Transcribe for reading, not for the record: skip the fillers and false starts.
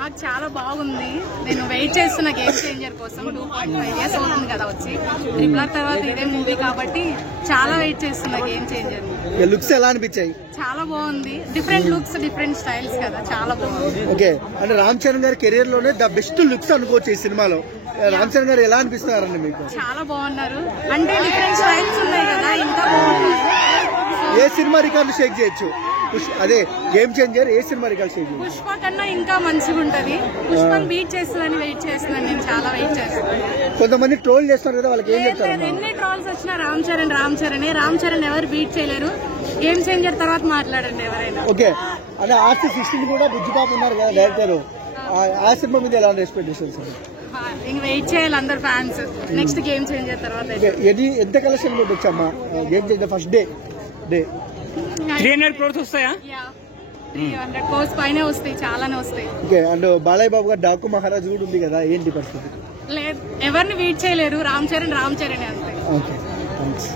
నాకు చాలా బాగుంది. నేను వెయిట్ చేస్తున్న గేమ్ చేంజర్ కోసం. 2.5 years అవుతుంది కదా వచ్చి. ట్రిపుల్ తర్వాత ఇదే మూవీ కాబట్టి చాలా వెయిట్ చేస్తున్న గేమ్ చేంజర్. లుక్స్ ఎలా అనిపించాయి? చాలా బాగుంది. డిఫరెంట్ లుక్స్, డిఫరెంట్ స్టైల్స్ కదా, చాలా బాగుంది. ఓకే, అంటే రామ్ చరణ్ గారి కెరీర్ లోనే ద బెస్ట్ లుక్స్ అనుకోవచ్చు ఈ సినిమాలో. రామ్ చరణ్ గారు ఎలా అనిపిస్తున్నారండి మీకు? చాలా బాగున్నారు. అంటే డిఫరెంట్ స్టైల్స్ ఉన్నాయి కదా, ఇంకా బాగున్నారు. ఏ సినిమా రికార్డు షేక్ చేయొచ్చు? అదే గేమ్ చేంజర్ ఏ సినిమా రికార్డు షేక్ చేయొచ్చు? పుష్ప కన్నా ఇంకా మంచిగా ఉంటది. పుష్పని బీట్ చేస్తుందని వెయిట్ చేస్తున్నాను. నేను చాలా వెయిట్ చేస్తున్నాను. కొంతమంది ట్రోల్ చేస్తున్నారు కదా, వాళ్ళకి ఏం చెప్తారు? ఎన్ని ట్రోల్స్ వచ్చినా రామ్ చరణ్ ఎవరు బీట్ చేయలేరు. గేమ్ చేంజర్ తర్వాత మాట్లాడండి ఎవరైనా. ఓకే, అంటే ఆర్సీ 16 కూడా బుజ్జిపాప ఉన్నారు కదా డైరెక్టర్, ఆ సినిమా మీద ఎలా ఎక్స్పెక్టేషన్స్? ఇంక వెయిట్ చేయాలి అందరు ఫ్యాన్స్. నెక్స్ట్ గేమ్ చేంజర్ తర్వాత. ఎంత కలెక్షన్ వచ్చామ్మా game changer first day? 300 crores వస్తాయా? 300 crores పైనే వస్తాయి, చాలానే వస్తాయి. ఓకే, అండ్ బాలయ్య బాబు గారు డాకు మహారాజ్ కూడా ఉంది కదా, ఏంటి పరిస్థితి? లేదు, ఎవరిని బీట్ చేయలేరు. రామ్ చరణ్ అంతే. Okay, thanks.